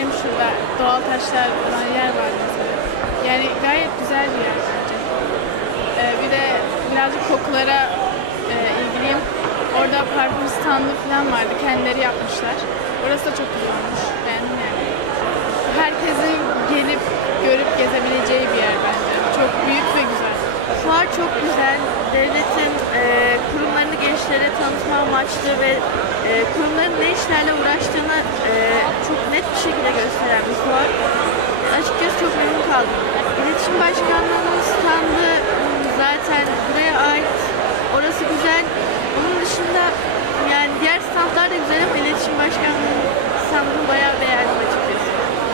şurada doğal taşlar olan yer var mesela. Yani gayet güzel bir yer bence. Ee, bir de birazcık kokulara e, ilgiliyim. Orada parfüm standı falan vardı. Kendileri yapmışlar. Orası da çok güzel olmuş. Beğendim yani. Herkesin gelip görüp gezebileceği bir yer bence. Çok büyük ve güzel. Fuar çok güzel. Devletin e, kurumlarını gençlere tanıtma amaçlı ve e, kurumların ne işlerle uğraştığını e, çok net bir şekilde gösteren bir fuar. Açıkçası çok memnun kaldım. İletişim Başkanlığı'nın standı zaten buraya ait. Orası güzel. Onun dışında yani diğer standlar da güzel ama İletişim Başkanlığı'nın standını bayağı beğendim açıkçası.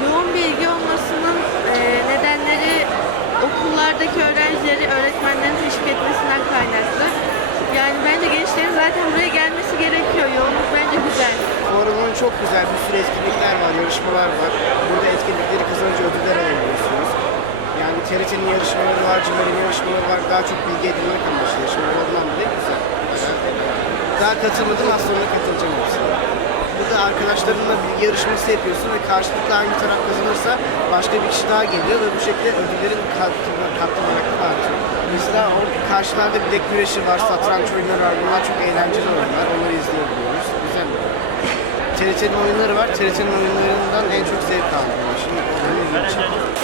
Yoğun bir ilgi olmasının e, nedenleri okullardaki öğrencileri öğretmenlerin teşvik etmesinden kaynaklı. Yani bence gençlerin zaten buraya gelmesi gerekiyor. Yoğunluk bence güzel. Forumun çok güzel bir sürü etkinlikler var, yarışmalar var. Burada etkinlikleri kazanınca ödüller. Yani TRT'nin yarışmaları var, CİMER'in yarışmaları var. Daha çok bilgi edinmek amaçlı yarışmalar olduğundan dolayı güzel. Daha katılmadım, sonra katılacağım hepsine. Burada arkadaşlarınla bir yarışması yapıyorsun ve karşılıklı hangi taraf kazanırsa başka bir kişi daha geliyor ve bu şekilde ödüllerin da artıyor. Mesela orada karşılarda bir dek güreşi var, satranç oyunları var. Bunlar çok eğlenceli oyunlar. Onları izleyebiliyoruz. Güzel. TRT'nin oyunları var. TRT'nin oyunlarından en çok zevk aldım. Şimdi onları izleyeceğim.